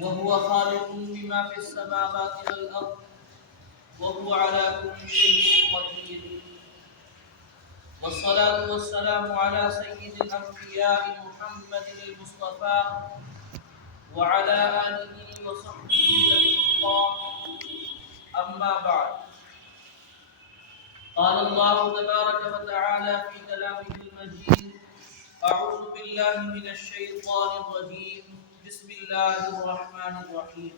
وهو خالق بما في السماوات والأرض وهو على كل شيء قدير. والصلاة والسلام على سيد الأنبياء محمد المصطفى وعلى آله وصحبه الكرام. أما بعد، قال الله تبارك وتعالى في كلامه المجيد: أعوذ بالله من الشيطان الرجيم، بسم الله الرحمن الرحيم.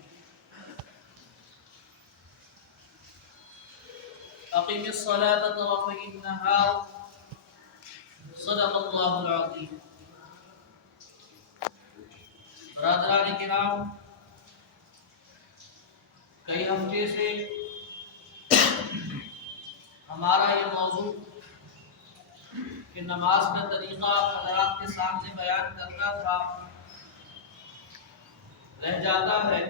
أقم الصلاة طرفي النهار صدق اللہ العظیم. برادران کرام، کئی ہفتے سے ہمارا یہ موضوع کہ نماز کا طریقہ حضرات کے سامنے بیان کرنا تھا رہ جاتا ہے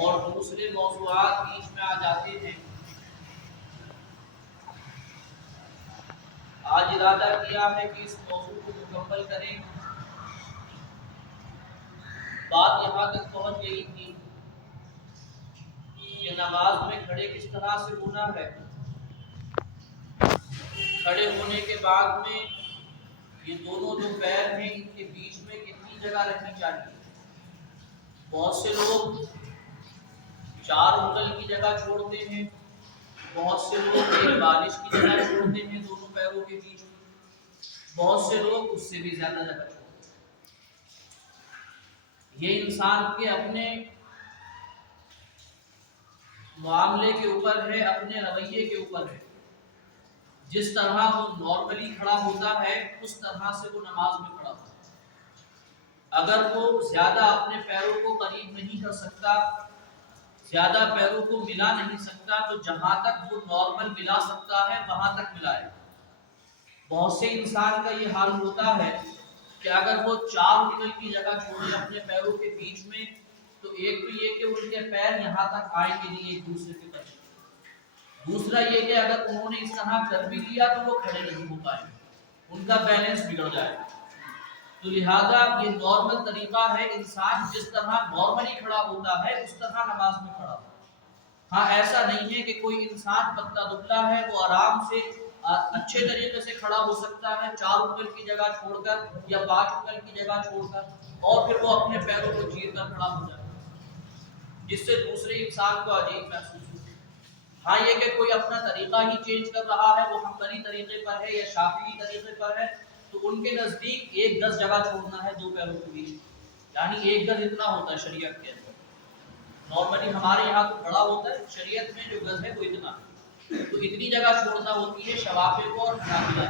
اور دوسرے موضوعات بیچ میں آ جاتے ہیں. آج ارادہ کیا ہے کہ اس موضوع کو مکمل کریں. بات یہاں تک پہنچ گئی تھی کہ نماز میں کھڑے کس طرح سے ہونا ہے. کھڑے ہونے کے بعد میں یہ دونوں جو پیر ہیں ان کے بیچ میں کتنی جگہ رہنی چاہیے. بہت سے لوگ 4 انگل کی جگہ چھوڑتے ہیں، بہت سے لوگ 1 بالش کی جگہ چھوڑتے ہیں دونوں پیروں کے بیچ میں، بہت سے لوگ اس سے بھی زیادہ جگہ چھوڑتے ہیں. یہ انسان کے اپنے معاملے کے اوپر ہے، اپنے رویے کے اوپر ہے. جس طرح وہ نارملی کھڑا ہوتا ہے اس طرح سے وہ نماز میں کھڑا ہوتا ہے. اگر وہ زیادہ اپنے پیروں کو قریب نہیں کر سکتا، زیادہ پیروں کو ملا نہیں سکتا، تو جہاں تک وہ نارمل ملا سکتا ہے وہاں تک ملائے. بہت سے انسان کا یہ حال ہوتا ہے کہ اگر وہ 4 انگل کی جگہ چھوڑے اپنے پیروں کے بیچ میں، تو ایک تو یہ کہ ان کے پیر یہاں تک آئیں گے نہیں ایک دوسرے کے قریب. دوسرا یہ کہ اگر انہوں نے اس طرح کر بھی لیا تو وہ کھڑے نہیں ہو پائیں گے، ان کا بیلنس بگڑ جائے گا. تو لہذا یہ نارمل طریقہ ہے، انسان جس طرح نارملی کھڑا ہوتا ہے اس طرح نماز میں کھڑا ہوتا ہے. ہاں، ایسا نہیں ہے کہ کوئی انسان پتلا دبلا ہے وہ آرام سے اچھے طریقے سے کھڑا ہو سکتا ہے 4 انگل کی جگہ چھوڑ کر یا 5 انگل کی جگہ چھوڑ کر، اور پھر وہ اپنے پیروں کو چیر کر کھڑا ہو جائے جس سے دوسرے انسان کو عجیب محسوس ہو. ہاں، یہ کہ کوئی اپنا طریقہ ہی چینج کر رہا ہے، وہ حنبلی طریقے پر ہے یا شافعی طریقے پر ہے، تو ان کے نزدیک 1 گز جگہ چھوڑنا ہے 2 پیروں کے بیچ، یعنی 1 گز اتنا ہوتا ہے شریعت کے اندر. نارملی ہمارے یہاں تو بڑا ہوتا ہے، شریعت میں جو گز ہے وہ اتنا ہے، تو اتنی جگہ چھوڑنا ہوتی ہے شوافع کو اور حنابلہ.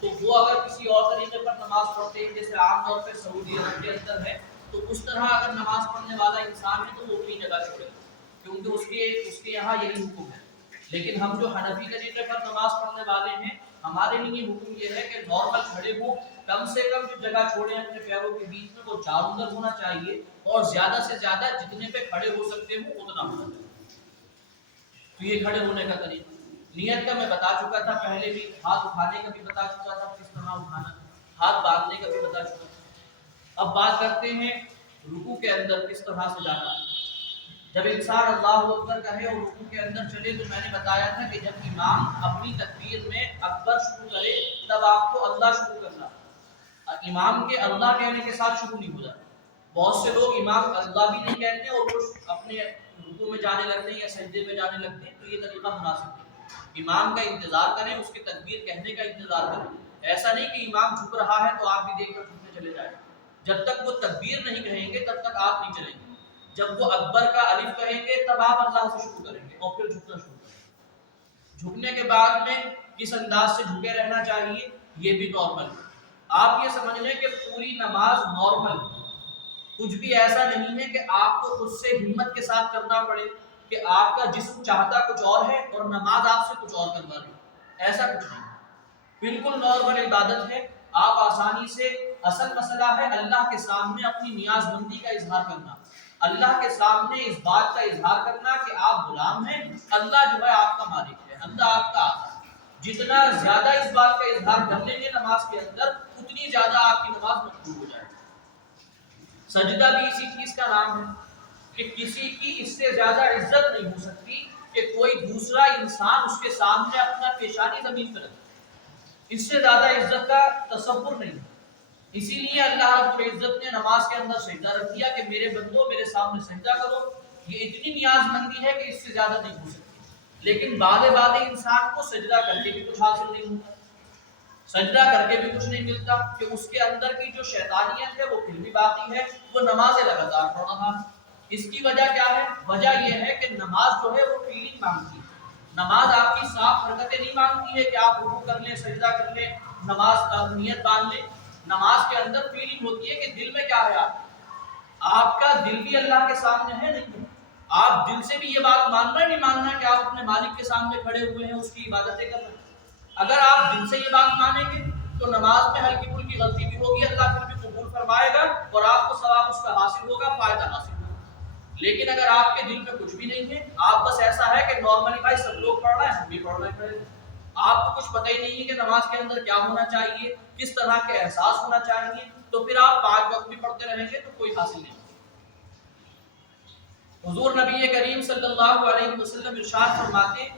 تو وہ اگر کسی اور طریقے پر نماز پڑھتے ہیں جیسے عام طور پہ سعودی عرب کے اندر ہے، تو اس طرح اگر نماز پڑھنے والا انسان ہے تو وہ اتنی جگہ چھوڑے گا کیونکہ اس کے یہاں یہی حکم ہے. لیکن ہم جو حنفی طریقے پر نماز پڑھنے والے ہیں، ہمارے لیے حکم یہ ہے کہ نارمل کھڑے ہوں، کم سے کم جو جگہ چھوڑے اپنے پیروں کے بیچ میں وہ 4 انگل ہونا چاہیے، اور زیادہ سے زیادہ جتنے پہ کھڑے ہو سکتے ہوں اتنا ہونا چاہیے. تو یہ کھڑے ہونے کا طریقہ. نیت کا میں بتا چکا تھا پہلے بھی، ہاتھ اٹھانے کا بھی بتا چکا تھا کس طرح اٹھانا، ہاتھ باندھنے کا بھی بتا چکا تھا. اب بات کرتے ہیں رکوع کے اندر کس طرح سے جانا ہے. جب انسان اللہ اکبر کہے اور رکوع کے اندر چلے، تو میں نے بتایا تھا کہ جب امام اپنی تکبیر میں اکبر شروع کرے تب آپ کو اللہ شروع کرنا ہے. امام کے اللہ کہنے کے ساتھ شروع نہیں ہو جاتا. بہت سے لوگ امام اللہ بھی نہیں کہتے اور وہ اپنے رکوع میں جانے لگتے ہیں یا سجدے میں جانے لگتے ہیں، تو یہ طریقہ مناسب نہیں. امام کا انتظار کریں، اس کے تکبیر کہنے کا انتظار کریں. ایسا نہیں کہ امام جھک رہا ہے تو آپ بھی دیکھ کر جھکنے چلے جائیں. جب تک وہ تکبیر نہیں کہیں گے تب تک آپ نہیں چلیں گے. جب وہ اکبر کا الف کہیں گے تب آپ اللہ سے شروع کریں گے اور پھر جھکنا شروع کریں گے. جھکنے کے بعد میں کس انداز سے جھکے رہنا چاہیے یہ بھی نارمل ہے. آپ یہ سمجھ لیں کہ پوری نماز نارمل، کچھ بھی ایسا نہیں ہے کہ آپ کو خود سے ہمت کے ساتھ کرنا پڑے کہ آپ کا جسم چاہتا کچھ اور ہے اور نماز آپ سے کچھ اور کروا رہی ہے. ایسا کچھ نہیں، بالکل نارمل عبادت ہے. آپ آسانی سے، اصل مسئلہ ہے اللہ کے سامنے اپنی نیاز مندی کا اظہار کرنا، اللہ کے سامنے اس بات کا اظہار کرنا کہ آپ غلام ہیں، اللہ جو ہے آپ کا مالک ہے، اللہ آپ کا آقا ہے. جتنا زیادہ اس بات کا اظہار کر لیں گے نماز کے اندر، اتنی زیادہ آپ کی نماز مقبول ہو جائے گی. سجدہ بھی اسی چیز کا نام ہے کہ کسی کی اس سے زیادہ عزت نہیں ہو سکتی کہ کوئی دوسرا انسان اس کے سامنے اپنا پیشانی زمین پر رکھے، اس سے زیادہ عزت کا تصور نہیں ہے۔ اسی لیے اللہ رب العزت نے نماز کے اندر سجدہ رکھ دیا کہ میرے بندو میرے سامنے سجدہ کرو۔ یہ اتنی نیاز مندی ہے کہ اس سے زیادہ نہیں ہو سکتی، لیکن بعد انسان کو سجدہ کر کے بھی کچھ حاصل نہیں ہوتا، سجدہ کر کے بھی کچھ نہیں ملتا، کہ اس کے اندر کی جو شیطانیت ہے وہ پھر بھی باقی ہے، وہ نمازیں لگاتار پڑھ رہا ہے۔ اس کی وجہ کیا ہے؟ وجہ یہ ہے کہ نماز جو ہے وہ فیلنگ مانگتی ہے۔ نماز آپ کی صاف حرکتیں نہیں مانگتی ہے کہ آپ رکوع کر لیں، سجدہ کر لیں، نماز کا نیت باندھ لیں۔ نماز کے اندر فیلنگ ہوتی ہے کہ دل میں کیا ہے، آپ کا دل بھی اللہ کے سامنے ہے نہیں، آپ دل سے بھی یہ بات ماننا نہیں ماننا کہ آپ اپنے مالک کے سامنے کھڑے ہوئے ہیں، اس کی عبادتیں کر رہے ہیں۔ اگر آپ دل سے یہ بات مانیں گے تو نماز میں ہلکی پھلکی غلطی بھی ہوگی، اللہ پھر بھی قبول فرمائے گا اور آپ کو ثواب اس کا حاصل ہوگا، فائدہ حاصل ہوگا۔ لیکن اگر آپ کے دل میں کچھ بھی نہیں ہے، آپ بس ایسا ہے کہ نارملی بھائی سب لوگ پڑھ رہے ہیں ہم بھی پڑھ رہے ہیں، آپ کو کچھ پتہ ہی نہیں ہے کہ نماز کے اندر کیا ہونا چاہیے، کس طرح کے احساس ہونا چاہیے، تو پھر آپ 5 وقت بھی پڑھتے رہیں گے تو کوئی حاصل نہیں۔ حضور نبی کریم صلی اللہ علیہ وسلم ارشاد فرماتے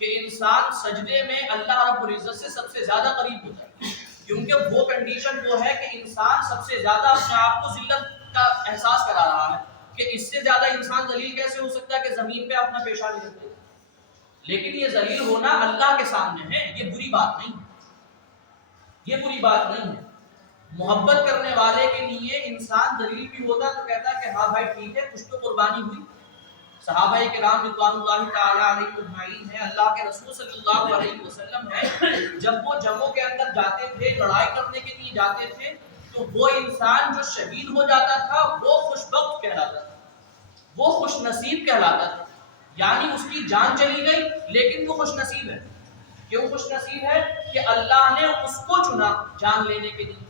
کہ انسان سجدے میں اللہ رب العزت سے سب سے زیادہ قریب ہوتا ہے، کیونکہ وہ کنڈیشن وہ ہے کہ انسان سب سے زیادہ اپنے آپ کو ذلت کا احساس کرا رہا ہے، کہ اس سے زیادہ انسان ذلیل کیسے ہو سکتا ہے کہ زمین پہ اپنا پیشانی رکھ دے۔ لیکن یہ ذلیل ہونا اللہ کے سامنے ہے، یہ بری بات نہیں ہے، یہ بری بات نہیں ہے۔ محبت کرنے والے کے لیے انسان ذلیل بھی ہوتا تو کہتا کہ ہاں بھائی ٹھیک ہے، کچھ تو قربانی ہوئی۔ صحابہ کرام رضوان اللہ تعالی علیہم اجمعین ہیں، اللہ کے رسول صلی اللہ علیہ وسلم ہیں، جب وہ جنگوں کے اندر جاتے تھے، لڑائی کرنے کے لیے جاتے تھے، تو وہ انسان جو شہید ہو جاتا تھا وہ خوش بخت کہلاتا تھا، وہ خوش نصیب کہلاتا تھا، یعنی اس کی جان چلی گئی لیکن وہ خوش نصیب ہے۔ کیوں خوش نصیب ہے؟ کہ اللہ نے اس کو چنا جان لینے کے لیے۔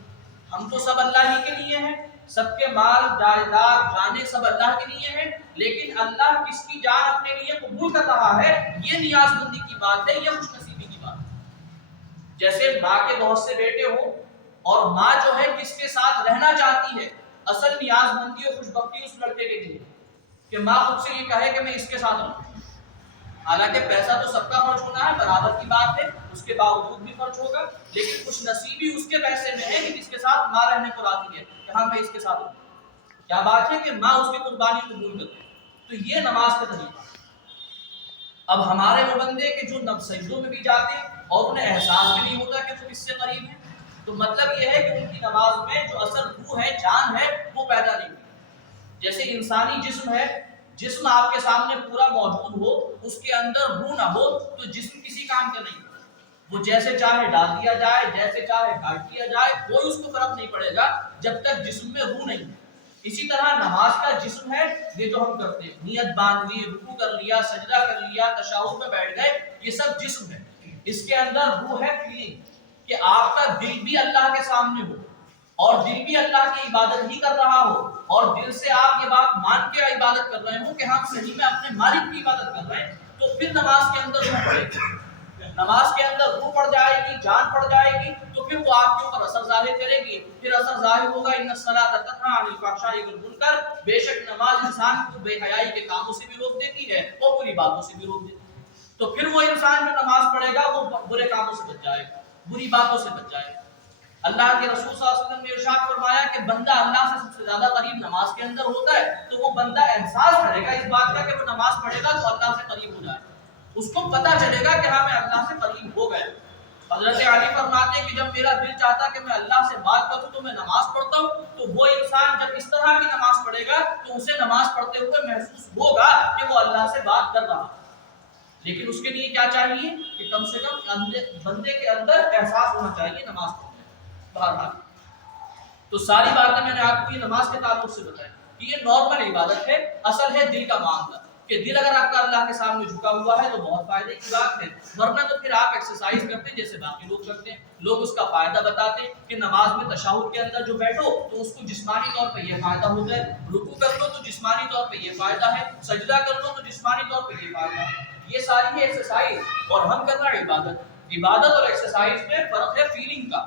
ہم تو سب اللہ ہی کے لیے ہیں، سب کے مال جائیداد جانیں سب اللہ کے لیے ہیں، لیکن اللہ کس کی جان اپنے لیے قبول کر رہا ہے، یہ نیاز مندی کی بات ہے، یہ خوش نصیبی کی بات ہے۔ جیسے ماں کے بہت سے بیٹے ہوں اور ماں جو ہے کس کے ساتھ رہنا چاہتی ہے، اصل نیاز مندی اور خوش بختی اس لڑکے کے لیے کہ ماں خود سے یہ کہے کہ میں اس کے ساتھ رہوں۔ حالانکہ پیسہ تو سب کا خرچ ہونا ہے، برابر کی بات ہے، اس کے باوجود بھی خرچ ہوگا، لیکن خوش نصیبی اس کے پیسے میں ہے کہ جس کے ساتھ ماں رہنے کو راضی ہے کہ ہاں میں اس کے ساتھ ہوں۔ کیا بات ہے کہ ماں اس کی قربانی قبول کرتی ہے۔ تو یہ نماز کا طریقہ۔ اب ہمارے وہ بندے کہ جو سجدوں میں بھی جاتے اور انہیں احساس بھی نہیں ہوتا کہ وہ کس سے قریب ہیں، تو مطلب یہ ہے کہ ان کی نماز میں جو اصل روح ہے، جان ہے، وہ پیدا نہیں ہوئی۔ جیسے انسانی جسم ہے، جسم آپ کے سامنے پورا موجود ہو، اس کے اندر روح نہ ہو تو جسم کسی کام کا نہیں، وہ جیسے چاہے ڈال دیا جائے، جیسے چاہے کاٹ دیا جائے، کوئی اس کو فرق نہیں پڑے گا جب تک جسم میں روح نہیں ہے۔ اسی طرح نماز کا جسم ہے، یہ جو ہم کرتے ہیں، نیت باندھ لی، رکوع کر لیا، سجدہ کر لیا، تشہد میں بیٹھ گئے، یہ سب جسم ہے۔ اس کے اندر روح ہے، فیلنگ، کہ آپ کا دل بھی اللہ کے سامنے ہو اور دل بھی اللہ کی عبادت ہی کر رہا ہو، اور دل سے آپ یہ بات مان کے عبادت کر رہے ہوں کہ ہم صحیح میں اپنے مالک کی عبادت کر رہے ہیں، تو پھر نماز کے اندر روح پڑے گی۔ نماز کے اندر روح پڑ جائے گی، جان پڑ جائے گی، تو پھر وہ آپ کے اوپر اثر ظاہر کرے گی۔ پھر اثر ظاہر ہوگا ان الصلاۃ تنہی عن الفحشاء والمنکر، بے شک نماز انسان کو بے حیائی کے کاموں سے بھی روک دیتی ہے اور بری باتوں سے بھی روک دیتی ہے۔ تو پھر وہ انسان جو نماز پڑھے گا وہ برے کاموں سے بچ جائے گا، بری باتوں سے بچ جائے گا۔ اللہ کے رسول صلی اللہ علیہ وسلم نے ارشاد فرمایا کہ بندہ اللہ سے سب سے زیادہ قریب نماز کے اندر ہوتا ہے، تو وہ بندہ احساس کرے گا اس بات کا کہ وہ نماز پڑھے گا تو اللہ سے قریب ہو جائے گا، اس کو پتہ چلے گا کہ ہاں میں اللہ سے قریب ہو گیا۔ حضرت علی فرماتے ہیں کہ جب میرا دل چاہتا کہ میں اللہ سے بات کروں تو میں نماز پڑھتا ہوں، تو وہ انسان جب اس طرح کی نماز پڑھے گا تو اسے نماز پڑھتے ہوئے محسوس ہوگا کہ وہ اللہ سے بات کر رہا ہے۔ لیکن اس کے لیے کیا چاہیے کہ کم سے کم بندے کے اندر احساس ہونا چاہیے نماز پڑھنے۔ بہرحال تو ساری باتیں میں نے آپ کو یہ نماز کے تعلق سے بتائی کہ یہ نارمل عبادت ہے، اصل ہے دل کا معاملہ، کہ دل اگر آپ کا اللہ کے سامنے جھکا ہوا ہے تو بہت فائدے کی بات ہے، ورنہ تو پھر آپ ایکسرسائز کرتے ہیں جیسے باقی لوگ کرتے ہیں، لوگ اس کا فائدہ بتاتے ہیں کہ نماز میں تشہد کے اندر جو بیٹھو تو اس کو جسمانی طور پہ یہ فائدہ ہوتا ہے، رکوع کر لو تو جسمانی طور پہ یہ فائدہ ہے، سجدہ کر لو تو جسمانی طور پہ یہ فائدہ ہے۔ یہ ساری ہے ایکسرسائز، اور ہم کر رہے ہیں عبادت۔ عبادت اور ایکسرسائز میں فرق ہے فیلنگ کا،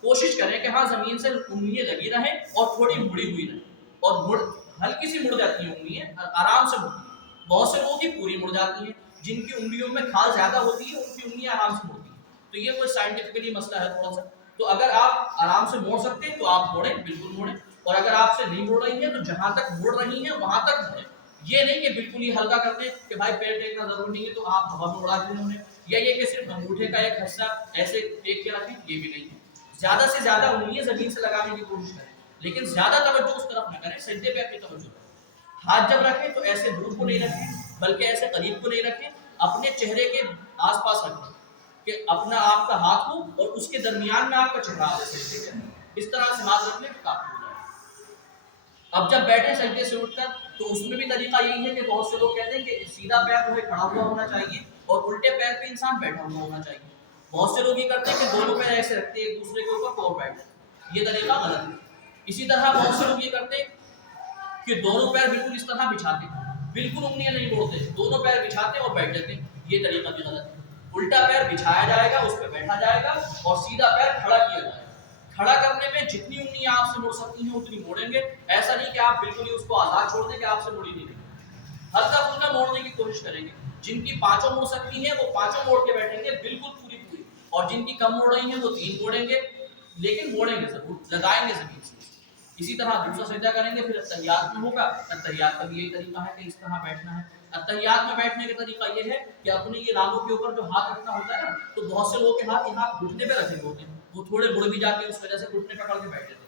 کوشش کریں کہ ہاں زمین سے انگلیاں لگی رہیں اور تھوڑی مڑی ہوئی رہیں. اور ہلکی سی مڑ جاتی ہیں انگلیاں, آرام سے مڑتی ہیں. بہت سے لوگوں کی پوری مڑ جاتی ہیں, جن کی انگلیوں میں کھال زیادہ ہوتی ہے ان کی انگلیاں آرام سے مڑتی ہیں. تو یہ کوئی سائنٹیفکلی مسئلہ ہے تھوڑا سا. تو اگر آپ آرام سے موڑ سکتے ہیں تو آپ موڑیں, بالکل موڑیں. اور اگر آپ سے نہیں موڑ رہی ہیں تو جہاں تک موڑ رہی ہیں وہاں تک موڑیں. یہ نہیں کہ بالکل ہی ہلکا کر دیں کہ بھائی پیر ٹیکنا ضروری نہیں ہے تو آپ ہوا میں اڑا دیں انہیں, یا یہ کہ صرف انگوٹھے کا ایک حصہ ایسے ٹیک کے رکھیں, یہ بھی نہیں ہے. زیادہ سے زیادہ انگلیاں زمین سے لگانے کی کوشش کریں, لیکن زیادہ توجہ اس طرف نہ کریں, سجدے پہ اپنی توجہ کریں. ہاتھ جب رکھیں تو ایسے دور کو نہیں رکھیں بلکہ ایسے قریب کو نہیں رکھیں, اپنے چہرے کے آس پاس رکھیں کہ اپنا آپ کا ہاتھ ہو اور اس کے درمیان میں آپ کا چہرہ آ سجدے کے اندر. اس طرح سے ہاتھ رکھ لیں تو کافی ہو جائے. اب جب بیٹھے سجدے سے اٹھ کر تو اس میں بھی طریقہ یہی ہے کہ بہت سے لوگ کہتے ہیں کہ سیدھا پیر جو ہے کھڑا ہوا ہونا چاہیے اور الٹے پیر پہ انسان بیٹھا ہوا ہونا چاہیے. بہت سے لوگ یہ کرتے ہیں کہ دونوں پیر ایسے رکھتے ہیں ایک دوسرے کے اوپر اور بیٹھتے ہیں, یہ طریقہ غلط ہے. اسی طرح بہت سے لوگ یہ کرتے ہیں کہ دونوں پیر بالکل اس طرح بچھاتے ہیں, بالکل انگلیاں نہیں موڑتے, دونوں پیر بچھاتے اور بیٹھ جاتے ہیں, یہ طریقہ بھی غلط ہے. الٹا پیر بچھایا جائے گا, اس پہ بیٹھا جائے گا اور سیدھا پیر کھڑا کیا جائے گا. کھڑا کرنے میں جتنی انگلیاں آپ سے موڑ سکتی ہیں اتنی موڑیں گے. ایسا نہیں کہ آپ بالکل ہی اس کو آزاد چھوڑ دیں کہ آپ سے موڑی نہیں رہی. ہلکا پھلکا موڑنے کی کوشش کریں گے. جن کی پانچوں موڑ سکتی ہیں وہ پانچوں موڑ کے بیٹھیں گے بالکل پوری پوری, اور جن کی کم موڑ رہی ہیں وہ 3 موڑیں گے, لیکن موڑیں گے ضرور, لگائیں گے زمین سے. اسی طرح دوسرا سجدہ کریں گے. پھر اتحیات میں ہوگا, اتحیات کا بھی یہی طریقہ ہے کہ اس طرح بیٹھنا ہے. اتحیات میں بیٹھنے کا طریقہ یہ ہے کہ اپنے یہ رانوں کے اوپر جو ہاتھ رکھنا ہوتا ہے نا, تو بہت سے لوگوں کے ہاتھ یہاں گھٹنے پہ رکھے ہوتے ہیں, وہ تھوڑے مڑ بھی جاتے ہیں, اس وجہ سے گھٹنے پکڑ کے بیٹھتے ہیں.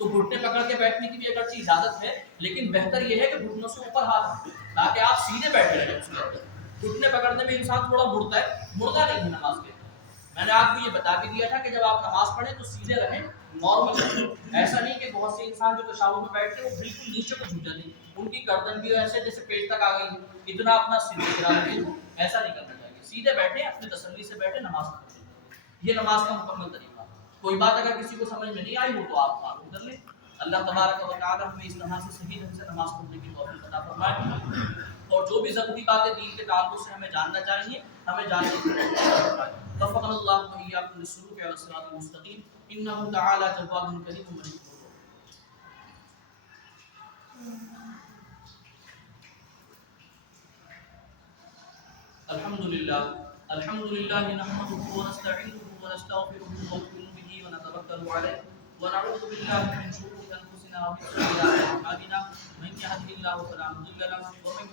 تو گھٹنے پکڑ کے بیٹھنے کی بھی اگرچہ اجازت ہے, لیکن بہتر یہ ہے کہ گھٹنوں سے اوپر ہاتھ رکھیں تاکہ آپ سیدھے بیٹھے رہیں. اس کے اندر گھٹنے پکڑنے میں انسان تھوڑا مڑتا ہے, مڑنا نہیں ہے نماز کے. میں نے آپ کو یہ بتا بھی دیا تھا کہ جب آپ نماز پڑھیں تو سیدھے رہیں, نارمل رہیں. ایسا نہیں کہ بہت سے انسان جو تشہد میں بیٹھتے ہیں وہ بالکل نیچے کو جھک جاتے ہیں, ان کی گردن بھی ایسے جیسے پیٹ تک آ گئی ہے, اتنا اپنا سر گرا لیتے ہیں. ایسا نہیں کرنا چاہیے. سیدھے بیٹھیں, اپنی تسلی سے بیٹھیں, نماز پڑھیں. یہ نماز کا مکمل طریقہ. کوئی بات اگر کسی کو سمجھ میں نہیں آئی ہو تو آپ معلوم کر لیں. اللہ تبارک و تعالی ہمیں اس طرح سے صحیح ڈھنگ سے نماز پڑھنے کی توفیق عطا فرمائے, اور جو بھی ضروری باتیں دین کے تعلق سے ہمیں جاننا چاہیے ہمیں جاننے کی توفیق عطا فرمائے. وفقنا اللہ وإياكم للسلوك على الصراط المستقيم إنه تعالى تواب كريم مجيد. الحمد لله نحمده ونستعينه ونستغفره ونؤمن به ونتوكل عليه ونعوذ بالله من شرور أنفسنا ومن سيئات أعمالنا, من يهده الله فلا مضل له ومن